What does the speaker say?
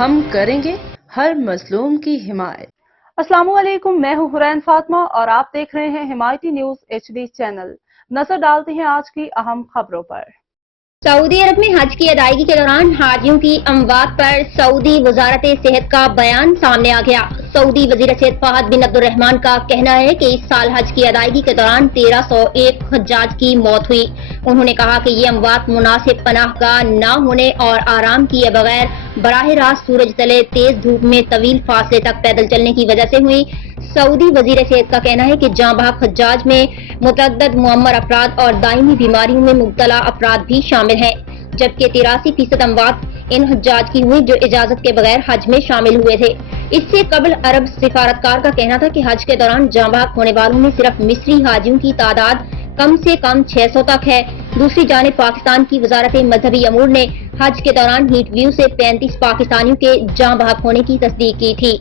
ہم کریں گے ہر مظلوم کی حمایت۔ السلام علیکم، میں ہوں حرین فاطمہ اور آپ دیکھ رہے ہیں حمایتی نیوز HD چینل۔ نظر ڈالتے ہیں آج کی اہم خبروں پر۔ سعودی عرب میں حج کی ادائیگی کے دوران حاجیوں کی اموات پر سعودی وزارت صحت کا بیان سامنے آ گیا۔ سعودی وزیر صحت فہد بن عبد الرحمان کا کہنا ہے کہ اس سال حج کی ادائیگی کے دوران 1301 حجاج کی موت ہوئی۔ انہوں نے کہا کہ یہ اموات مناسب پناہ گاہ نہ ہونے اور آرام کیے بغیر براہ راست سورج تلے تیز دھوپ میں طویل فاصلے تک پیدل چلنے کی وجہ سے ہوئی۔ سعودی وزیر صحت کا کہنا ہے کہ جاں بحق حجاج میں متعدد معمر افراد اور دائمی بیماریوں میں مبتلا افراد بھی شامل ہیں، جبکہ 83% اموات ان حجاج کی ہوئی جو اجازت کے بغیر حج میں شامل ہوئے تھے۔ اس سے قبل عرب سفارتکار کا کہنا تھا کہ حج کے دوران جاں بحق ہونے والوں میں صرف مصری حاجیوں کی تعداد کم سے کم 600 تک ہے۔ دوسری جانب پاکستان کی وزارت مذہبی امور نے حج کے دوران ہیٹ ویو سے 35 پاکستانیوں کے جاں بحق ہونے کی تصدیق کی تھی۔